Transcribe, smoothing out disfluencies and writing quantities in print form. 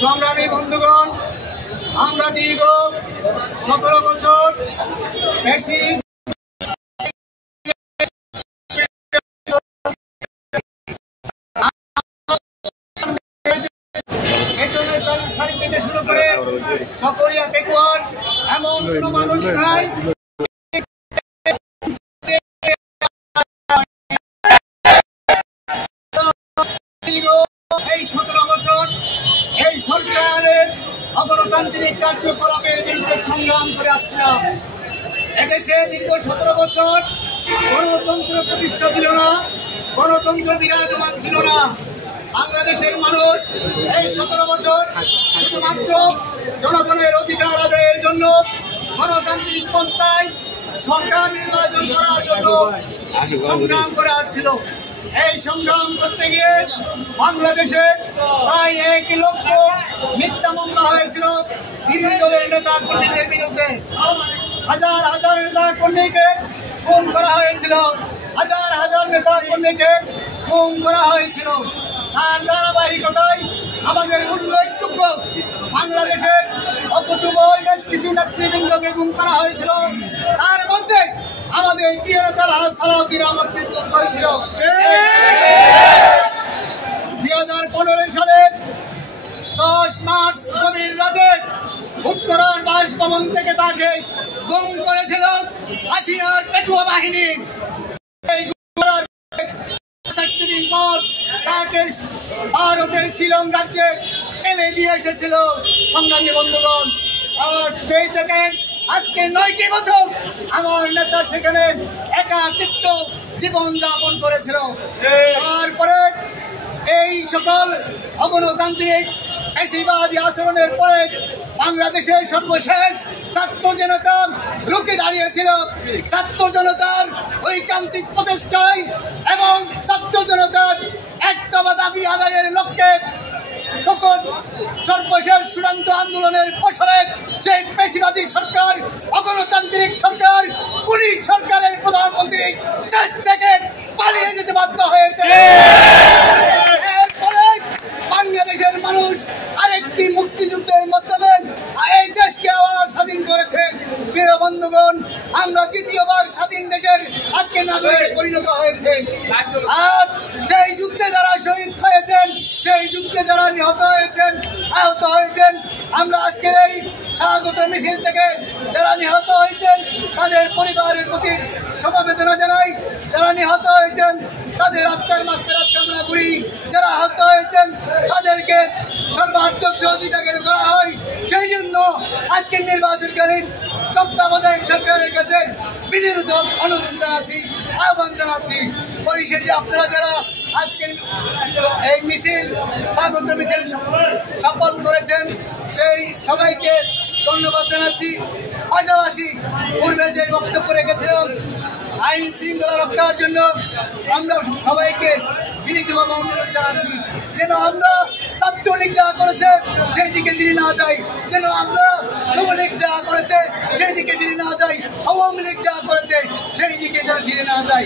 সংগ্রামী বন্ধুগণ, আমরা দীর্ঘ 17 বছর বেশি শাড়ি থেকে শুরু করে সকরিয়া পেকুয়ার এমন কোন মানুষ নাই এই 17 বছর এই সরকারের অগণতান্ত্রিক কার্যকলাপের বিরুদ্ধে সংগ্রাম করে আসছিলাম। এদেশে দীর্ঘ 17 বছর গণতন্ত্র প্রতিষ্ঠা ছিল না, গণতন্ত্র বিরাজমান ছিল না। বাংলাদেশের মানুষ এই 17 বছর শুধুমাত্র জনগণের অধিকার আদায়ের জন্য গণতান্ত্রিক পন্থায় সরকার নির্বাচন করার জন্য সংগ্রাম করে আসছিল। এই সংগ্রাম করতে গিয়ে বাংলাদেশে প্রায় 1 লক্ষ মিথ্যা মামলা হয়েছিল বিরোধী দলের নেতা কর্মীদের বিরুদ্ধে। হাজার হাজার নেতা কর্মীকে গুম করা হয়েছিল, হাজার হাজার নেতা কর্মীকে গুম করা হয়েছিল। তার ধারাবাহিকতায় আমাদের উল্লেখযোগ্য বাংলাদেশের অভূতপূর্ব বেশ কিছু নেতৃবৃন্দকে গুম করা হয়েছিল। তার মধ্যে আমাদের প্রিয় নেতা সালাউদ্দিন আহমদ মৃত্যুবরণ করেছিল। 2015 সালের 10 মার্চ গভীর রাতে উত্তরার বাসভবন থেকে তাকে গুম করেছিল হাসিনার পেটুয়া বাহিনী। এই দিন পর তাকে ভারতের শিলং রাজ্যে ফেলে দিয়ে এসেছিল। সংগ্রামী বন্ধুগণ, আর সেই থেকে আজকে 9টি বছর আমার নেতা সেখানে একাকিত্ব জীবন যাপন করেছিল। তারপরে এই সকল অগণতান্ত্রিক ফ্যাসিবাদী আচরণের পরে বাংলাদেশের সর্বশেষ ছাত্র জনতা রুখে দাঁড়িয়েছিল। ছাত্র জনতার ঐকান্তিক প্রচেষ্টায় এবং ছাত্র জনতার একদফা দাবি আদায়ের লক্ষ্যে তখন সর্বশেষ চূড়ান্ত আন্দোলনের ফসলে সেই পেশিবাদী সরকার, অগণতান্ত্রিক সরকার, পুলিশ সরকারের প্রধানমন্ত্রী দেশ থেকে পালিয়ে যেতে বাধ্য হয়েছে। এরপরে বাংলাদেশের মানুষ আরেকটি মুক্তিযুদ্ধের মাধ্যমে এই দেশকে আবার স্বাধীন করেছে। প্রিয় বন্ধুগণ, আমরা দ্বিতীয়বার স্বাধীন দেশের আজকে নাগরিকে পরিণত হয়েছে। আর সেই যুদ্ধে যারা শহীদ হয়েছেন, সেই যুদ্ধে যারা নিহত হয়েছেন, আহত হয়েছেন, আমরা আজকের এই স্বাগত মিছিল থেকে যারা নিহত হয়েছেন তাদের পরিবারের প্রতি সমবেদনা জানাই। যারা নিহত হয়েছেন তাদের আত্মার মাগফিরাত কামনা করি। যারা আহত হয়েছেন তাদেরকে সর্বাত্মক সহযোগিতা করা হয়। সেই জন্য আজকের নির্বাচনকালীন তত্ত্বাবধায়ক সরকারের কাছে বিনীত অনুরোধ জানাচ্ছি, আহ্বান জানাচ্ছি। পরিশেষে আপনারা যারা আজকের এই মিছিল, স্বাগত মিছিল সফল করেছেন, সেই সবাইকে ধন্যবাদ জানাচ্ছি। পাশাপাশি পূর্বে যে বক্তব্য রেখেছিলাম আইন শৃঙ্খলা রক্ষার জন্য, আমরা সবাইকে বিনীতভাবে অনুরোধ জানাচ্ছি যেন আমরা ছাত্রলীগ যা করেছে সেই দিকে ফিরে না যাই, যেন আমরা যুবলীগ যা করেছে সেই দিকে ফিরে না যাই, আওয়ামী লীগ যা করেছে সেই দিকে যেন ফিরে না যাই।